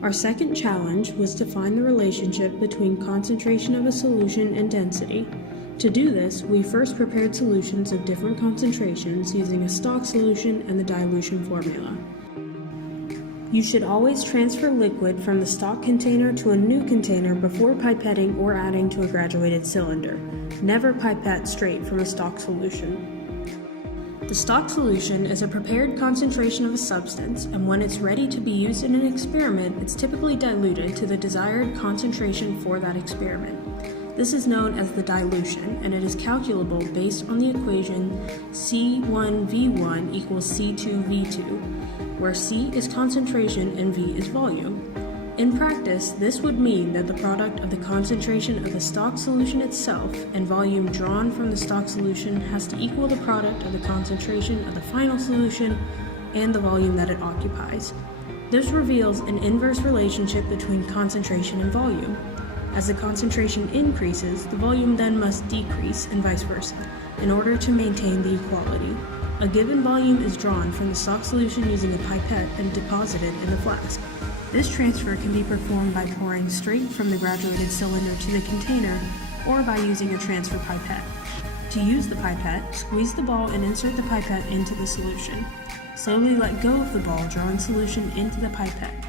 Our second challenge was to find the relationship between concentration of a solution and density. To do this, we first prepared solutions of different concentrations using a stock solution and the dilution formula. You should always transfer liquid from the stock container to a new container before pipetting or adding to a graduated cylinder. Never pipette straight from a stock solution. The stock solution is a prepared concentration of a substance, and when it's ready to be used in an experiment, it's typically diluted to the desired concentration for that experiment. This is known as the dilution, and it is calculable based on the equation C1V1 equals C2V2, where C is concentration and V is volume. In practice, this would mean that the product of the concentration of the stock solution itself and volume drawn from the stock solution has to equal the product of the concentration of the final solution and the volume that it occupies. This reveals an inverse relationship between concentration and volume. As the concentration increases, the volume then must decrease and vice versa in order to maintain the equality. A given volume is drawn from the stock solution using a pipette and deposited in the flask. This transfer can be performed by pouring straight from the graduated cylinder to the container or by using a transfer pipette. To use the pipette, squeeze the ball and insert the pipette into the solution. Slowly let go of the ball, drawing solution into the pipette.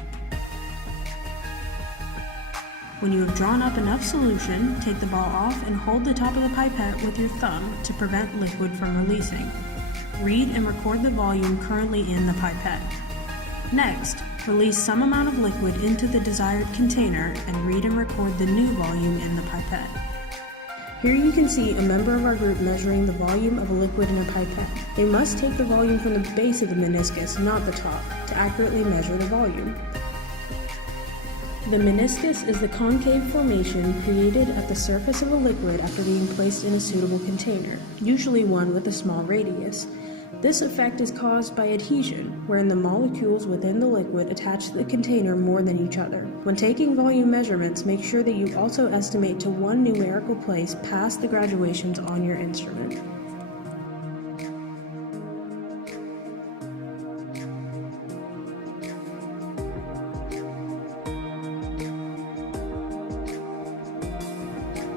When you have drawn up enough solution, take the ball off and hold the top of the pipette with your thumb to prevent liquid from releasing. Read and record the volume currently in the pipette. Next, release some amount of liquid into the desired container and read and record the new volume in the pipette. Here you can see a member of our group measuring the volume of a liquid in a pipette. They must take the volume from the base of the meniscus, not the top, to accurately measure the volume. The meniscus is the concave formation created at the surface of a liquid after being placed in a suitable container, usually one with a small radius. This effect is caused by adhesion, wherein the molecules within the liquid attach to the container more than each other. When taking volume measurements, make sure that you also estimate to one numerical place past the graduations on your instrument.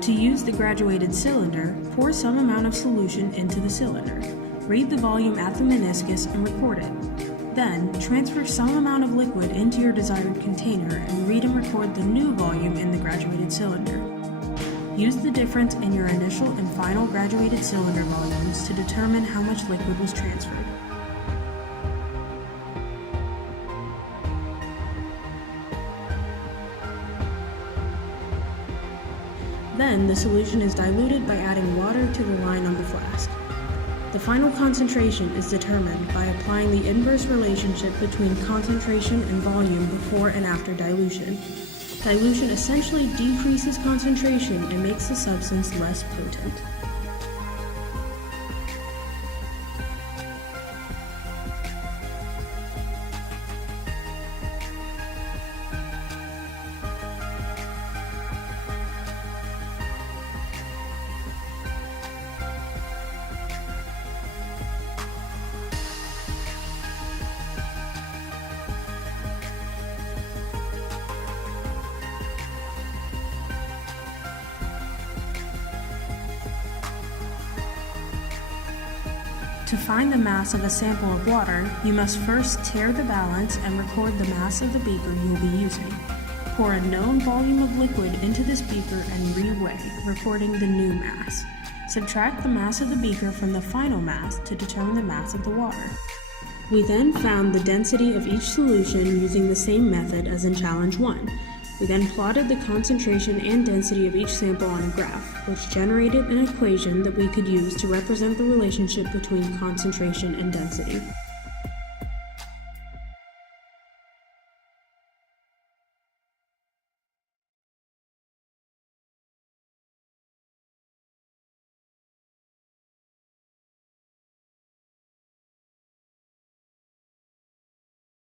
To use the graduated cylinder, pour some amount of solution into the cylinder. Read the volume at the meniscus and record it. Then, transfer some amount of liquid into your desired container and read and record the new volume in the graduated cylinder. Use the difference in your initial and final graduated cylinder volumes to determine how much liquid was transferred. Then, the solution is diluted by adding water to the line on the flask. The final concentration is determined by applying the inverse relationship between concentration and volume before and after dilution. Dilution essentially decreases concentration and makes the substance less potent. To find the mass of a sample of water, you must first tare the balance and record the mass of the beaker you will be using. Pour a known volume of liquid into this beaker and re-weigh, recording the new mass. Subtract the mass of the beaker from the final mass to determine the mass of the water. We then found the density of each solution using the same method as in Challenge 1. We then plotted the concentration and density of each sample on a graph, which generated an equation that we could use to represent the relationship between concentration and density.